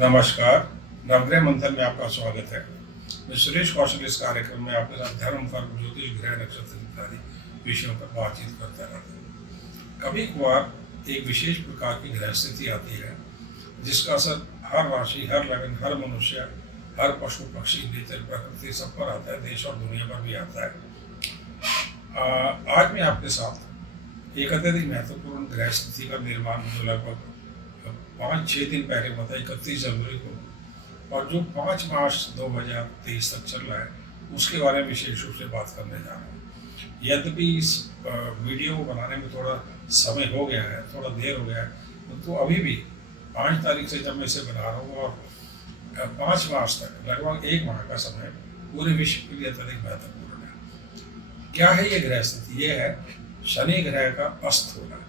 नमस्कार। नवग्रह मंथन में आपका स्वागत है। मैं सुरेश कौशल इस कार्यक्रम में आपके साथ धर्म, कर्म, ज्योतिष, ग्रह, नक्षत्र इत्यादि विषयों पर बातचीत करता रहता हूँ। कभी कभार एक विशेष प्रकार की ग्रह स्थिति आती है जिसका असर हर राशि, हर लगन, हर मनुष्य, हर पशु पक्षी, नेचर, प्रकृति सब पर आता है, देश और दुनिया पर भी आता है। आज मैं आपके साथ एक अत्यधिक महत्वपूर्ण ग्रह स्थिति का निर्माण जो लगभग 5-6 दिन पहले हुआ था, 31 जनवरी को, और जो 5 मार्च 2023 तक चल रहा है उसके बारे में विशेष रूप से बात करने जा रहे हैं। यद्यपि इस वीडियो को बनाने में थोड़ा समय हो गया है, थोड़ा देर हो गया है, तो अभी भी 5 तारीख से जब मैं इसे बना रहा हूँ और 5 मार्च तक लगभग 1 माह का समय पूरे विश्व के लिए अत्यधिक महत्वपूर्ण है। क्या है ये ग्रह स्थिति? ये है शनि ग्रह का अस्त होना।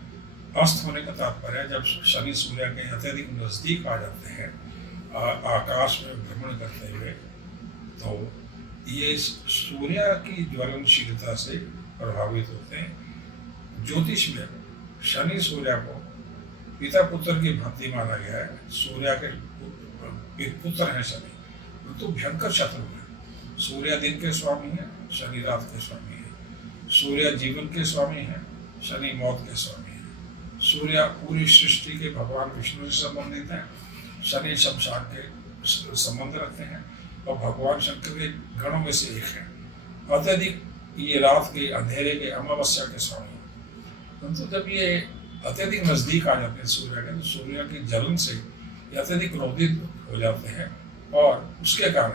अस्त होने का तात्पर्य जब शनि सूर्य के अत्यधिक नजदीक आ जाते हैं आकाश में भ्रमण करते हुए, तो ये सूर्य की ज्वलनशीलता से प्रभावित होते हैं। ज्योतिष में शनि सूर्य को पिता पुत्र की भांति माना गया है। सूर्य के पुत्र हैं शनि, तो भयंकर शत्रु है। सूर्य दिन के स्वामी है, शनि रात के स्वामी है। सूर्य जीवन के स्वामी है, शनि मौत के स्वामी है। सूर्य पूरी सृष्टि के भगवान विष्णु से संबंधित हैं, शनि शमशान के संबंध रखते हैं और भगवान शंकर के गणों में से एक है। अत्यधिक ये रात के अंधेरे के अमावस्या के स्वामी हैं। परंतु जब ये अत्यधिक नजदीक आ जाते हैं सूर्य के, तो सूर्य की जलन से ये अत्यधिक क्रोधित हो जाते हैं और उसके कारण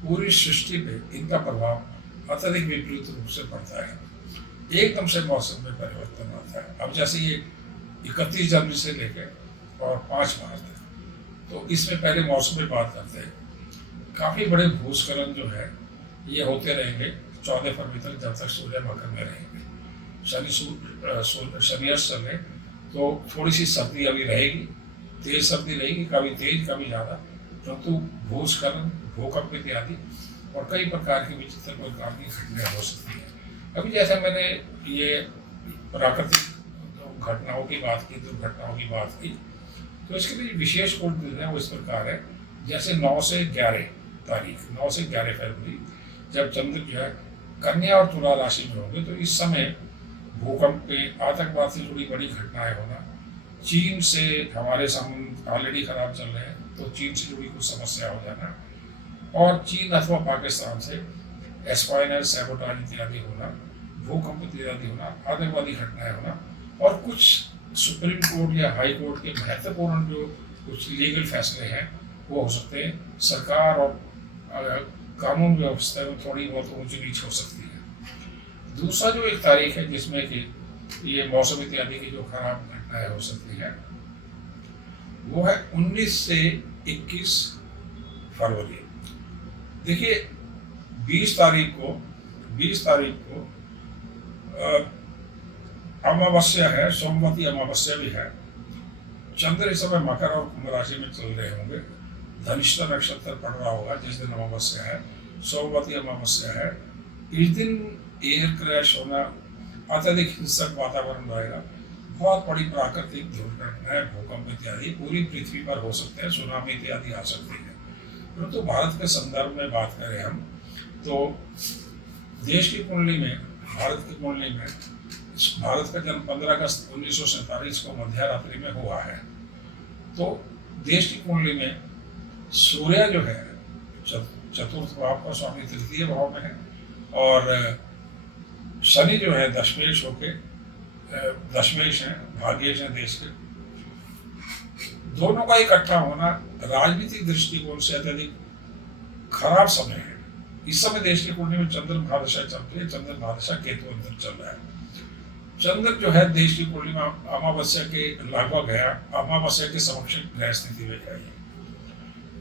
पूरी सृष्टि पे इनका प्रभाव अत्यधिक विपरीत रूप से पड़ता है। एकदम से मौसम में परिवर्तन आता है। अब जैसे ये 31 जनवरी से लेकर और 5 मार्च तक, तो इसमें पहले मौसम में बात करते हैं। काफ़ी बड़े भूस्खलन जो है ये होते रहेंगे 14 फरवरी तक, जब तक सूर्य मकर में रहेंगे। शनि अस्त चले तो थोड़ी सी सर्दी अभी रहेगी, तेज सर्दी रहेगी, कभी तेज कभी ज़्यादा, परंतु भूस्खलन, भूकंप इत्यादि और कई प्रकार की विचित्र प्रकार की घटनाएं हो सकती हैं। अभी जैसे मैंने ये प्राकृतिक घटनाओं की बात की, दुर्घटनाओं की बात की, तो इसके लिए विशेष कोड जो है वो इस प्रकार है। जैसे 9 से 11 तारीख, 9 से 11 फरवरी जब चंद्र जो है कन्या और तुला राशि में होंगे, तो इस समय भूकंप के, आतंकवाद से जुड़ी बड़ी घटनाएं होना, चीन से हमारे संबंध ऑलरेडी खराब चल रहे हैं, तो चीन से जुड़ी कुछ समस्या हो जाना, और चीन अथवा पाकिस्तान से एस्पाइनर, सैबोटाज इत्यादि होना, भूकंप इत्यादि होना, आतंकवादी घटनाएं होना, और कुछ सुप्रीम कोर्ट या हाई कोर्ट के महत्वपूर्ण जो कुछ लीगल फैसले हैं वो हो सकते हैं। सरकार और कानून व्यवस्था में थोड़ी बहुत ऊंच नीच हो सकती है। दूसरा जो एक तारीख है जिसमें कि ये मौसम इत्यादि की जो खराब घटनाएं हो सकती हैं, वो है 19 से 21 फरवरी। देखिए 20 तारीख को अमावस्या है, सोमवती अमावस्या भी है। चंद्र इस समय मकर और कुंभ राशि में चल रहे होंगे। धनिष्ठा नक्षत्र पड़ रहा होगा जिस दिन अमावस्या है, सोमवती अमावस्या है। इस दिन एयर क्रैश होना, अत्यधिक हिंसक वातावरण रहेगा, बहुत बड़ी प्राकृतिक दुर्घटनाएं, भूकंप इत्यादि पूरी पृथ्वी पर हो सकते हैं, सुनामी इत्यादि आ सकती है। परंतु भारत के संदर्भ में बात करें हम, तो देश की कुंडली में, भारत की कुंडली में भारत का जन्म 15 अगस्त 1947 को मध्यरात्रि में हुआ है। तो देश की कुंडली में सूर्य जो है चतुर्थ भाव का स्वामी तृतीय भाव में है, और शनि जो है दशमेश होके, दशमेश है, भाग्येश है देश के। दोनों का इकट्ठा होना राजनीतिक दृष्टिकोण से अत्यधिक खराब समय है। इस समय देश की कुंडली में चंद्र महादशा चल रही है, चंद्र महादशा केतु अंतर चल रहा है। चंद्र जो है देश की कुंडली में अमावस्या के लगभग है, अमावस्या के समक्ष ग्रह स्थिति में है,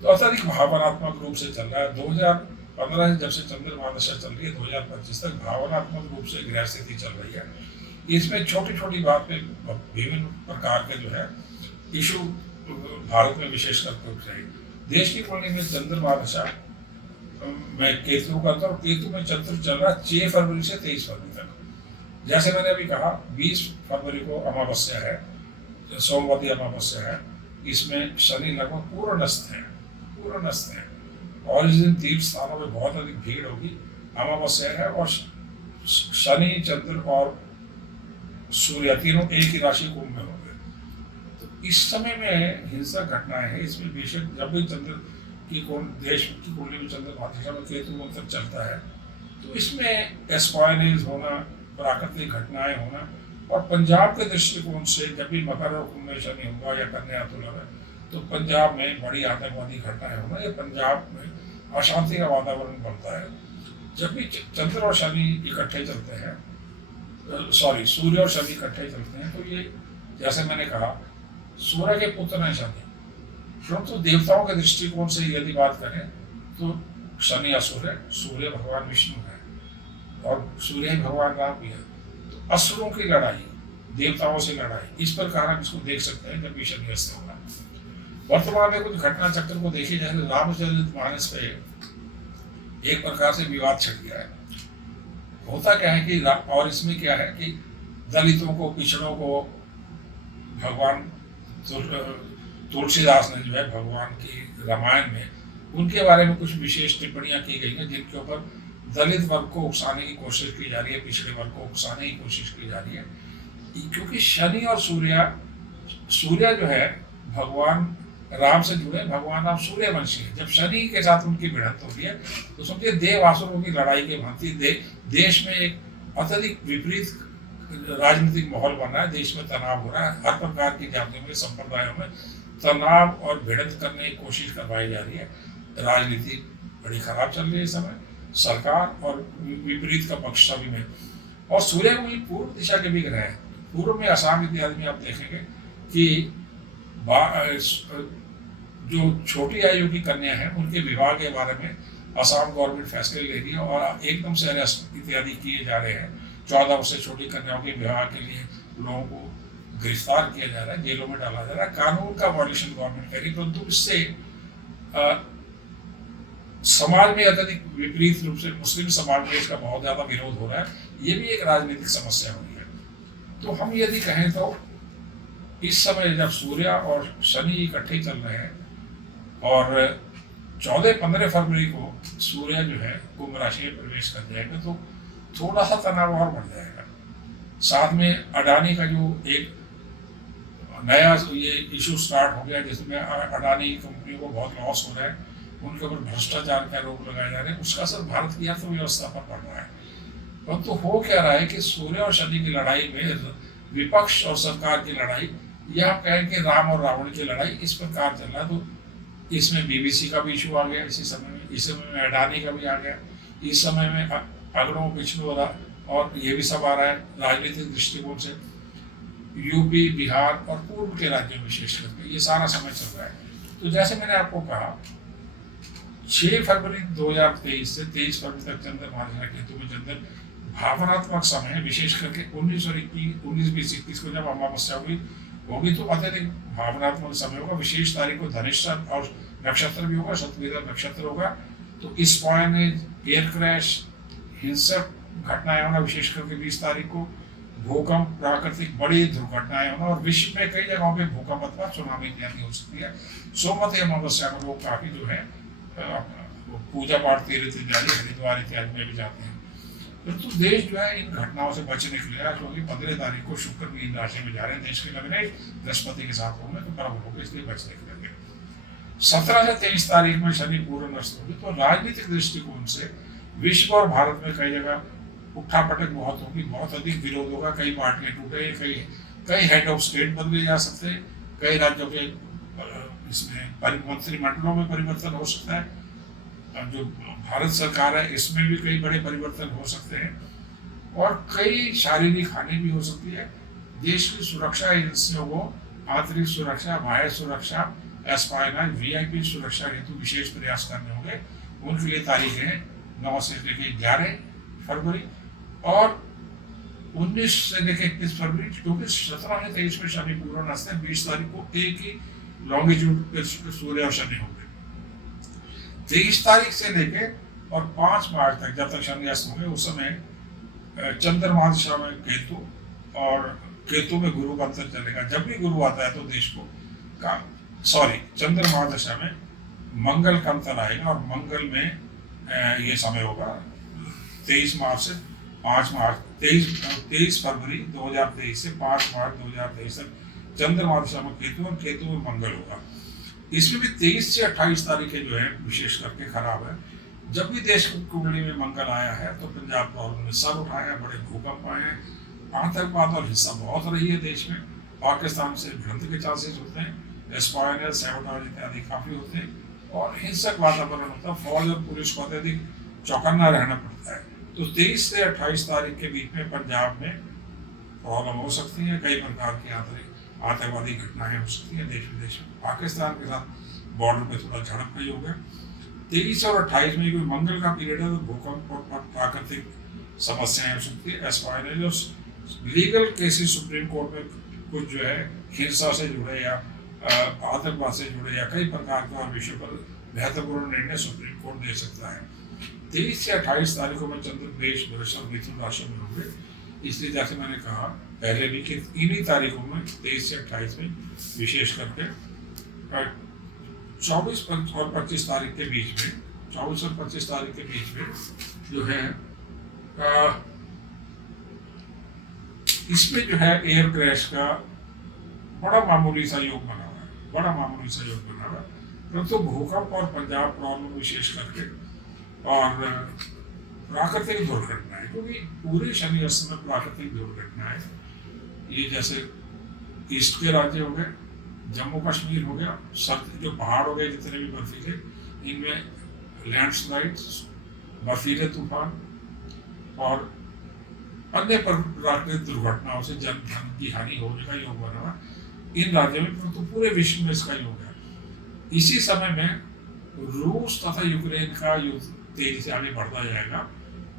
तो अत्यधिक भावनात्मक रूप से चल रहा है। 2015 से जब से चंद्र महादशा चल रही है 2025 तक भावनात्मक रूप से ग्रह स्थिति चल रही है। इसमें छोटी छोटी बात पे विभिन्न प्रकार के जो है इशू भारत में विशेष करके उठ रहे। देश की कुंडली में चंद्र महादशा में केतु का था, और केतु में चंद्र चल रहा 6 फरवरी से 23 फरवरी तक। जैसे मैंने अभी कहा 20 फरवरी को अमावस्या है, सोमवती अमावस्या है। इसमें शनि लगभग पूर्णस्थ है, पूर्णस्थ है। और इस दिन तीर्थ स्थानों में बहुत अधिक भीड़ होगी, अमावस्या है और शनि, चंद्र और सूर्य तीनों एक ही राशि कुंभ में होंगे। तो इस समय में हिंसक घटनाएं हैं। इसमें बेशक जब भी चंद्र की देश की कुंडली में चंद्र भाग्यशा में केतु मंत्र चलता है तो इसमें एस्पायनेज होना, प्राकृतिक घटनाएं होना, और पंजाब के दृष्टिकोण से जब भी मकर और कुंभ में शनि होगा या कन्या तुला में, तो पंजाब में बड़ी आतंकवादी घटनाएं होना या पंजाब में अशांति का वातावरण बनता है। जब भी चंद्र और शनि इकट्ठे चलते हैं, सूर्य और शनि इकट्ठे चलते हैं, तो ये जैसे मैंने कहा सूर्य के पुत्र हैं शनि, परंतु देवताओं के दृष्टिकोण से यदि बात करें तो शनि असुर है, सूर्य भगवान विष्णु है और सूर्य ही भगवान राम भी है। तो असुरों की लड़ाई, देवताओं से लड़ाई, इस प्रकार हम इसको देख सकते हैं जब भी शनि अस्त होगा। वर्तमान में कुछ घटना चक्र को देखी जाए तो रामचरितमानस पे एक प्रकार से विवाद छिड़ गया है। होता क्या है कि और इसमें क्या है कि दलितों को, पिछड़ों को भगवान तुलसीदास ने जो है भगवान की रामायण में उनके बारे में कुछ विशेष टिप्पणियां की गई हैं जिनके ऊपर दलित वर्ग को उकसाने की कोशिश की जा रही है, पिछड़े वर्ग को उकसाने की कोशिश की जा रही है। क्योंकि शनि और सूर्य जो है भगवान राम से जुड़े, भगवान राम सूर्यवंशी है। जब शनि के साथ उनकी भिड़ंत होती है तो समझिए देवासुरों की लड़ाई के भांति देश में एक अत्यधिक विपरीत राजनीतिक माहौल बन रहा है। देश में तनाव हो रहा है, हर प्रकार की जातियों में, संप्रदायों में तनाव और भिड़ंत करने की कोशिश करवाई जा रही है। राजनीति बड़ी खराब चल रही है इस समय, सरकार और विपरीत का पक्ष सभी में। और सूर्य को पूर्व दिशा के भी ग्रह है। पूर्व में असम इत्यादि में आप देखेंगे कि जो छोटी आयु की कन्या है उनके विवाह के बारे में असम गवर्नमेंट फैसले ले रही है और एकदम से अरेस्ट इत्यादि किए जा रहे हैं। 14 वर्ष से छोटी कन्याओं के विवाह के लिए लोगों को गिरफ्तार किया जा रहा है, जेलों में डाला जा रहा है। कानून का वॉल्यूशन गवर्नमेंट कर रही है, परंतु इससे समाज में अत्यधिक विपरीत रूप से मुस्लिम समाज में इसका बहुत ज्यादा विरोध हो रहा है। ये भी एक राजनीतिक समस्या हो रही है। तो हम यदि कहें तो इस समय जब सूर्य और शनि इकट्ठे चल रहे हैं और 14-15 फरवरी को सूर्य जो है कुंभ राशि में प्रवेश कर जाएगा तो थोड़ा सा तनाव और बढ़ जाएगा। साथ में अडानी का जो एक नया ये इशू स्टार्ट हो गया जिसमें अडानी कंपनियों को बहुत लॉस हो रहा है, उनके ऊपर भ्रष्टाचार का आरोप लगाए जा रहे हैं, उसका असर भारत की अर्थव्यवस्था पर पड़ रहा है। परंतु हो क्या रहा है कि सूर्य और शनि की लड़ाई में विपक्ष और सरकार की लड़ाई, या आप कहें कि राम और रावण की लड़ाई, इस प्रकार चल रहा है। तो इसमें बीबीसी का भी इशू आ गया इसी समय में, इस समय में अडानी का भी आ गया, इस समय में अगड़ों पिछड़ों और ये भी सब आ रहा है राजनीतिक दृष्टिकोण से। यूपी, बिहार और पूर्व के राज्यों में विशेष करके ये सारा समय चल रहा है। तो जैसे मैंने आपको कहा 6 फरवरी 2023 से 23 फरवरी तक चंद्र महाराज केतु में चंद्र भावनात्मक समय है, विशेष करके 19 और 19, 20, 21 को जब अमावस्या होगी तो अत्यधिक भावनात्मक समय होगा। विशेष तारीख को धनिष्ठा और नक्षत्र भी होगा, शतभिषा नक्षत्र होगा। तो स्पॉयलेज, एयर क्रैश, हिंसक घटनाएं होना, विशेष करके 20 तारीख को भूकंप, प्राकृतिक बड़ी दुर्घटनाएं होना और विश्व में कई जगहों पे भूकंप अथवा सुनामी इत्यादि हो सकती है। सोमवती अमावस्या को लोग काफी जो है पूजा पाठ, तीर्थ इत्यादि, हरिद्वार इत्यादि में भी जाते हैं। परंतु देश जो है इन घटनाओं से बचने के लिए, क्योंकि 15 तारीख को शुक्र भी इन राशि में जा रहे हैं, देश के लग्न बृहस्पति के साथ होंगे तो प्रबल होगा, इसलिए बचने के लिए 17 से 23 तारीख में शनि पूर्ण नष्ट होगी। तो राजनीतिक दृष्टिकोण से विश्व और भारत में कई जगह उठापटक बहुत होगी, बहुत अधिक विरोध होगा, कई पार्टियां टूटे, कई हेड ऑफ स्टेट बदले जा सकते हैं, कई राज्यों के इसमें मंत्रिमंडलों में परिवर्तन हो सकता है, जो भारत सरकार है इसमें भी कई बड़े परिवर्तन हो सकते हैं और कई शारीरिक हानि भी हो सकती है। देश की सुरक्षा एजेंसियों को आंतरिक सुरक्षा, बाह्य सुरक्षा, एस्पायनेज, वीआईपी सुरक्षा हेतु विशेष प्रयास करने होंगे। उनके लिए तारीखें 9 से लेकर 11 फरवरी और 19 से लेकर 21 फरवरी, क्योंकि 17 से 23 में शनि पूर्ण अस्त है। 20 तारीख को एक ही लॉन्गिट्यूड पे सूर्य और शनि होंगे। 23 तारीख से लेके और 5 मार्च तक जब तक शनि अस्त होंगे उस समय चंद्रमा दिशा में केतु और केतु में गुरु का अंतर चलेगा। जब भी गुरु आता है तो देश को सॉरी, चंद्रमा दशा में मंगल का अंतर आएगा और मंगल में ये समय होगा 23 मार्च से 5 मार्च, 23 फरवरी 2023 से 5 मार्च 2023 तक चंद्रमा दशा में केतु और केतु में मंगल होगा। इसमें भी 23 से 28 तारीखें जो है विशेष करके खराब है। जब भी देश की कुंडली में मंगल आया है तो पंजाब प्रॉब्लम ने सर उठाया, बड़े भूकंप आए हैं, आतंकवाद और हिस्सा बहुत रही है देश में, पाकिस्तान से भिड़ंत के चांसेस होते हैं, एस्पायरल सैबोटाज इत्यादि काफी होते हैं और हिंसक वातावरण होता है, फौज और पुलिस को अत्यधिक चौकन्ना रहना पड़ता है। तो 23 से 28 तारीख के बीच में पंजाब में प्रॉब्लम हो सकती है, कई प्रकार की आतंकवादी घटनाएं हो सकती हैं देश विदेश में, पाकिस्तान के साथ बॉर्डर पे थोड़ा झड़प का योग है। 23 और 28 में कोई मंगल का पीरियड है तो भूकंप और प्राकृतिक समस्याएं हो सकती है, एस्पायरल और लीगल केसेस सुप्रीम कोर्ट में कुछ जो है हिंसा से जुड़े या आतंकवाद से जुड़े या कई प्रकार के और विषयों पर महत्वपूर्ण निर्णय सुप्रीम कोर्ट दे सकता है। 23 से 28 तारीखों में चंद्र मेष, वृष और मिथुन राशि में होंगे, इसलिए जैसे मैंने कहा पहले भी कि इन्हीं तारीखों में 23 से 28 में विशेष करके 24 और 25 तारीख के बीच में, 24 और 25 तारीख के बीच में जो है इसमें जो है एयर क्रैश का बड़ा मामूली सा योग बना हुआ है, बड़ा मामूली सा योग बना हुआ है। परंतु भूकंप और पंजाब प्रॉब्लम विशेष करके और प्राकृतिक दुर्घटनाएं, क्योंकि पूरे शनि अस्त में प्राकृतिक दुर्घटनाएं, ये जैसे ईस्ट के राज्य हो गए, जम्मू कश्मीर हो गया, सर्द जो पहाड़ हो गए जितने भी बर्फीले, इनमें लैंडस्लाइड्स, बर्फीले तूफान और अन्य प्राकृतिक दुर्घटनाओं से जन धन की हानि होने का योग बना हुआ इन राज्यों में, परंतु पूरे विश्व में इसका योग है। इसी समय में रूस तथा यूक्रेन का युद्ध तेजी से आगे बढ़ता जाएगा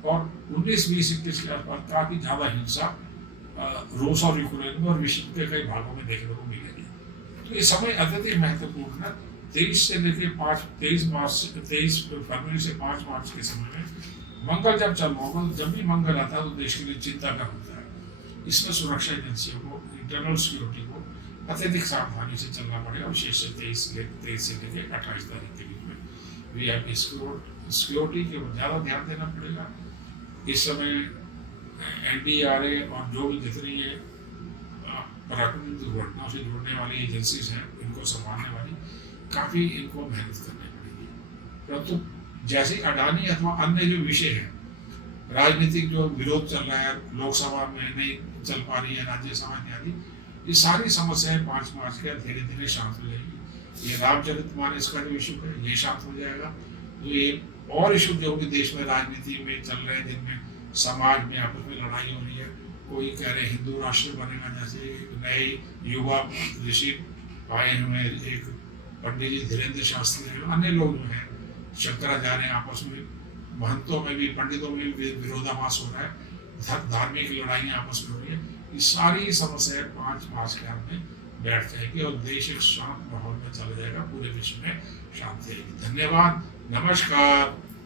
और 19, 20, 21 के आसपास काफी ज्यादा हिंसा रूस और यूक्रेन में और विश्व के कई भागों में देखने को मिलेगी। तो ये समय अत्यधिक महत्वपूर्ण है। 23 से लेकर 23 फरवरी से 5 मार्च के समय में मंगल जब चल रहा होगा, जब भी मंगल आता है तो देश के लिए चिंता का होता है। इसमें सुरक्षा एजेंसियों को, इंटरनल सिक्योरिटी को अत्यधिक सावधानी से चलना पड़ेगा, विशेष से 23 से लेकर 28 तारीख के बीच में वी हैव सिक्योरिटी के ऊपर ज़्यादा ध्यान देना पड़ेगा। इस समय NDRA और जो भी जितनी ये प्राकृतिक दुर्घटनाओं से जुड़ने वाली एजेंसीज हैं, इनको संभालने वाली, काफ़ी इनको मेहनत करनी पड़ेगी। परंतु जैसे अडानी अथवा अन्य जो विषय है, राजनीतिक जो विरोध चल रहा है, लोकसभा में नहीं चल पा रही है, राज्यसभा इत्यादि, ये सारी समस्याएं 5 मार्च के धीरे धीरे शांत हो जाएगी। ये रामचरितमानस का जो इशू है ये शांत हो जाएगा। तो ये और इशू जो भी देश में राजनीति में चल रहे हैं, जिनमें समाज में आपस में लड़ाई हो रही है, कोई कह रहे हिंदू राष्ट्र बनेगा, जैसे नए युवा ऋषि आए हुए, एक पंडित जी धीरेन्द्र शास्त्री है, अन्य लोग जो हैं शंकराचार्य, आपस में महंतों में भी, पंडितों में भी विरोधाभास हो रहा है, धार्मिक लड़ाइयाँ आपस में हो रही है। ये सारी समस्याएं 5 मार्च के अंत में बैठ जाएगी और देश एक शांत माहौल में चला जाएगा, पूरे विश्व में शांति आएगी। धन्यवाद, नमस्कार।